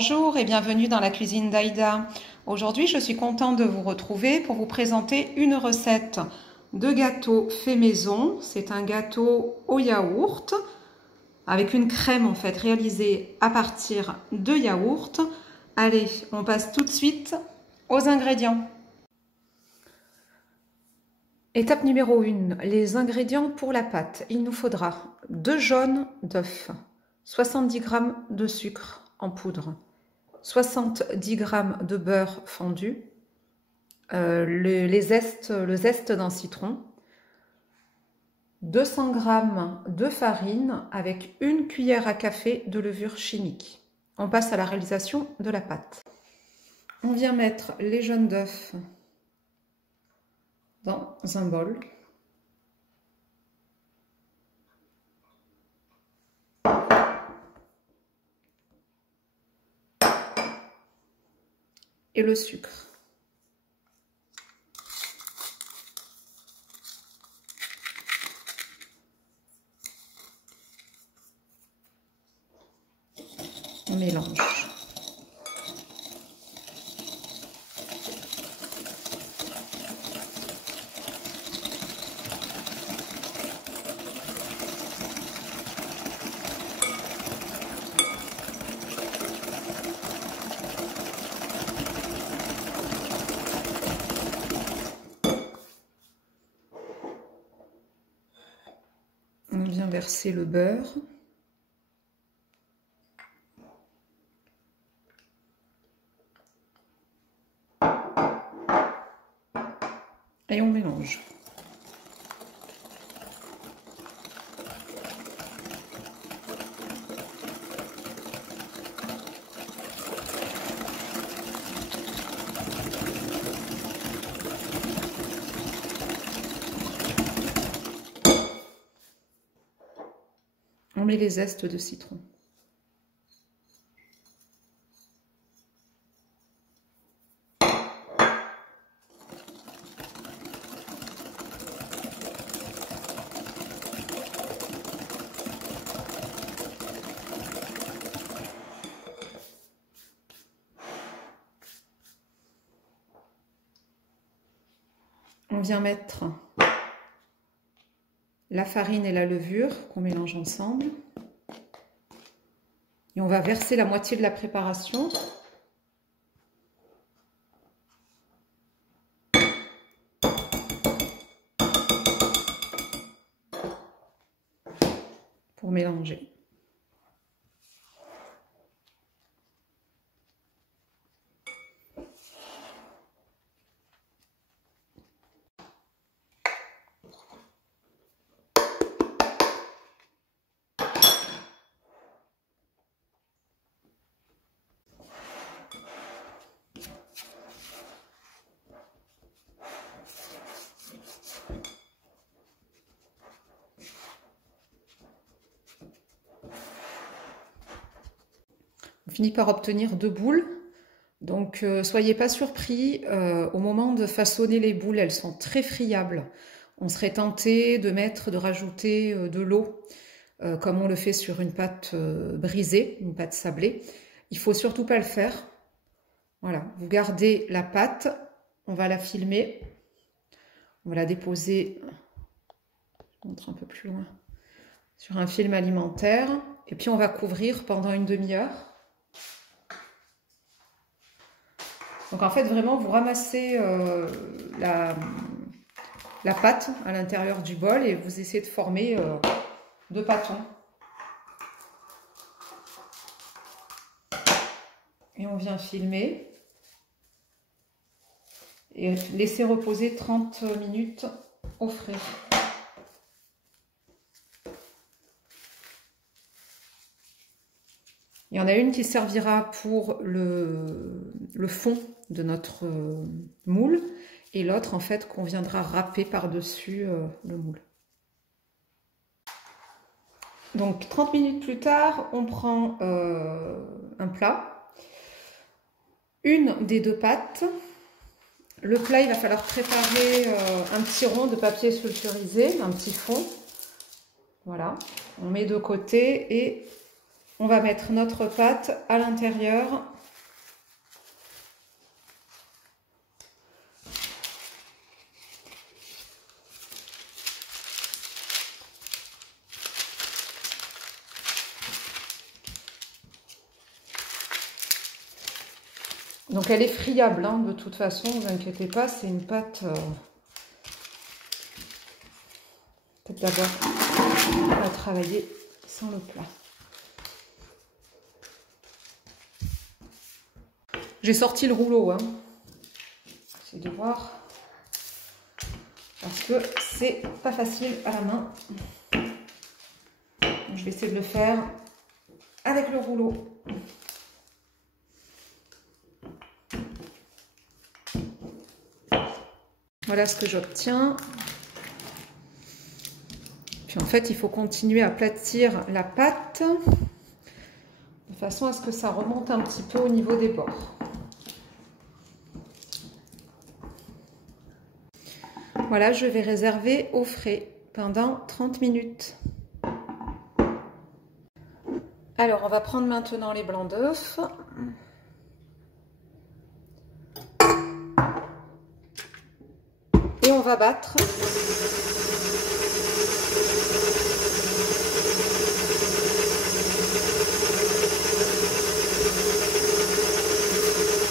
Bonjour et bienvenue dans la cuisine d'Aïda. Aujourd'hui, je suis contente de vous retrouver pour vous présenter une recette de gâteau fait maison. C'est un gâteau au yaourt avec une crème en fait réalisée à partir de yaourt. Allez, on passe tout de suite aux ingrédients. Étape numéro 1, les ingrédients pour la pâte. Il nous faudra 2 jaunes d'œufs, 70 g de sucre en poudre, 70 g de beurre fondu, le zeste d'un citron, 200 g de farine avec 1 cuillère à café de levure chimique. On passe à la réalisation de la pâte. On vient mettre les jaunes d'œufs dans un bol. Et le sucre. On mélange. On vient verser le beurre. Et on mélange. On met les zestes de citron. On vient mettre la farine et la levure qu'on mélange ensemble. Et on va verser la moitié de la préparation. Pour mélanger. On finit par obtenir 2 boules. Donc, soyez pas surpris, au moment de façonner les boules, elles sont très friables. On serait tenté de rajouter de l'eau, comme on le fait sur une pâte brisée, une pâte sablée. Il faut surtout pas le faire. Voilà, vous gardez la pâte, on va la filmer, on va la déposer, je montre un peu plus loin, sur un film alimentaire, et puis on va couvrir pendant une demi-heure. Donc en fait, vraiment, vous ramassez la pâte à l'intérieur du bol et vous essayez de former 2 pâtons. Et on vient filmer et laisser reposer 30 minutes au frais. Il y en a une qui servira pour le fond de notre moule et l'autre en fait qu'on viendra râper par-dessus le moule. Donc 30 minutes plus tard, on prend un plat, une des 2 pâtes. Le plat, il va falloir préparer un petit rond de papier sulfurisé, un petit fond. Voilà, on met de côté et On va mettre notre pâte à l'intérieur. Donc elle est friable, hein, de toute façon, ne vous inquiétez pas, c'est une pâte... Peut-être d'abord on va travailler sans le plat. J'ai sorti le rouleau, hein. Essayez de voir. Parce que c'est pas facile à la main. Donc, je vais essayer de le faire avec le rouleau. Voilà ce que j'obtiens. Puis en fait, il faut continuer à aplatir la pâte de façon à ce que ça remonte un petit peu au niveau des bords. Voilà, je vais réserver au frais pendant 30 minutes. Alors, on va prendre maintenant les blancs d'œufs. Et on va battre.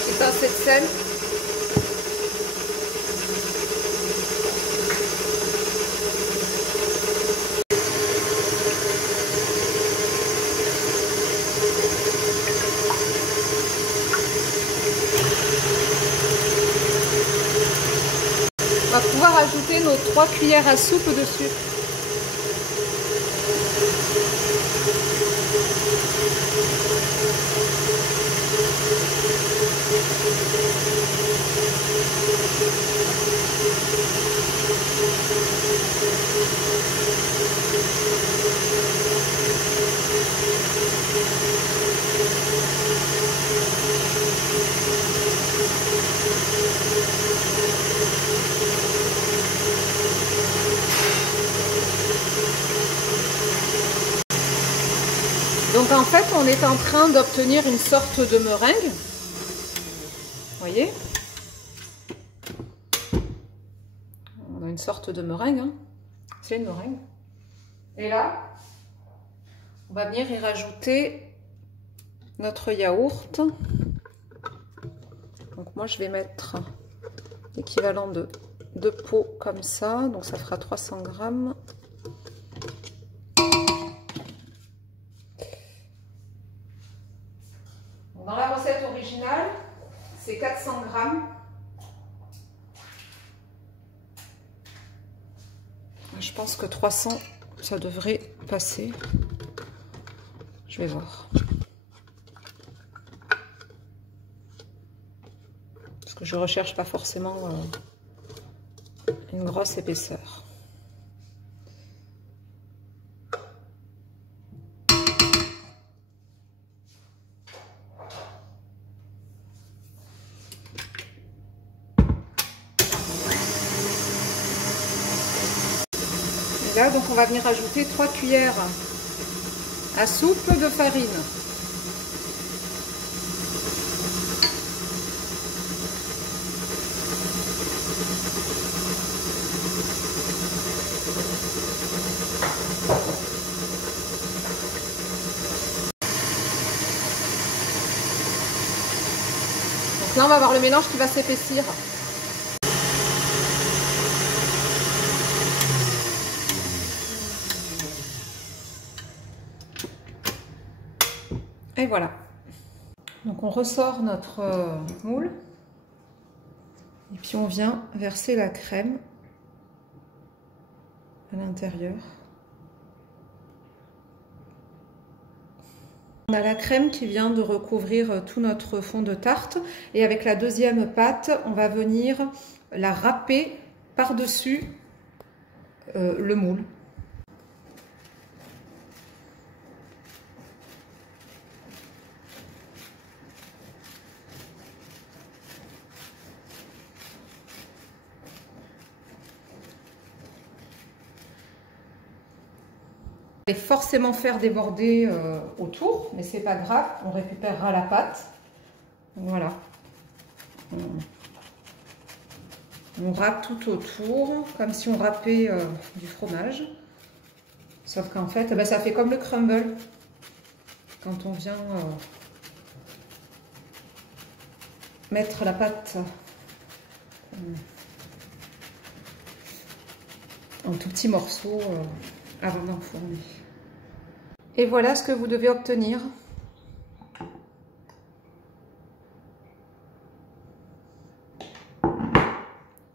Petite pincée de sel. On va pouvoir ajouter nos 3 cuillères à soupe de sucre. Donc en fait, on est en train d'obtenir une sorte de meringue. Vous voyez? On a une sorte de meringue, hein. C'est une meringue. Et là, on va venir y rajouter notre yaourt. Donc moi, je vais mettre l'équivalent de 2 pots comme ça. Donc ça fera 300 grammes. Dans la recette originale, c'est 400 grammes. Je pense que 300, ça devrait passer. Je vais voir. Parce que je ne recherche pas forcément une grosse épaisseur. Là, donc on va venir ajouter 3 cuillères à soupe de farine. Donc là, on va avoir le mélange qui va s'épaissir. Et voilà. Donc on ressort notre moule. Et puis on vient verser la crème à l'intérieur. On a la crème qui vient de recouvrir tout notre fond de tarte. Et avec la deuxième pâte, on va venir la râper par-dessus le moule. Et forcément faire déborder autour, mais c'est pas grave, on récupérera la pâte. Voilà. On râpe tout autour, comme si on râpait du fromage. Sauf qu'en fait, ben, ça fait comme le crumble. Quand on vient mettre la pâte en tout petits morceaux avant d'enfourner. Et voilà ce que vous devez obtenir.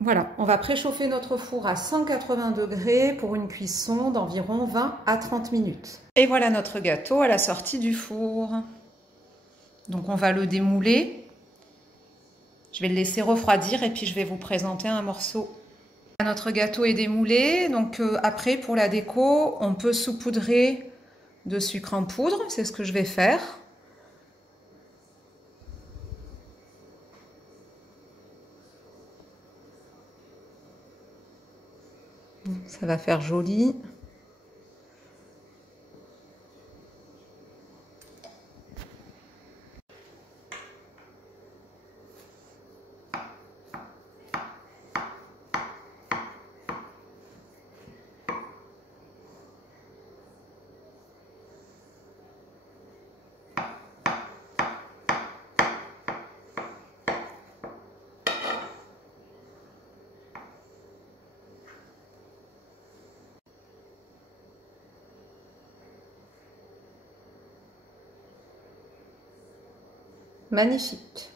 Voilà, on va préchauffer notre four à 180 degrés pour une cuisson d'environ 20 à 30 minutes. Et voilà notre gâteau à la sortie du four. Donc on va le démouler. Je vais le laisser refroidir et puis je vais vous présenter un morceau. Notre gâteau est démoulé, donc après pour la déco, on peut saupoudrer de sucre en poudre, c'est ce que je vais faire. Ça va faire joli. Magnifique.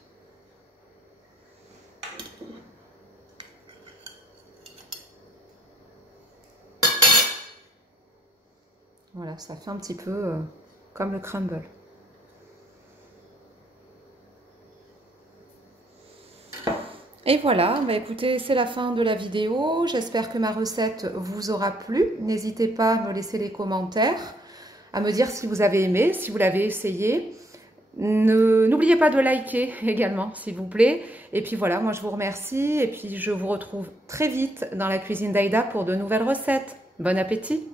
Voilà, ça fait un petit peu comme le crumble. Et voilà, bah écoutez, c'est la fin de la vidéo. J'espère que ma recette vous aura plu. N'hésitez pas à me laisser les commentaires, à me dire si vous avez aimé, si vous l'avez essayé. N'oubliez pas de liker également, s'il vous plaît. Et puis voilà, moi je vous remercie. Et puis je vous retrouve très vite dans la cuisine d'Aïda pour de nouvelles recettes. Bon appétit!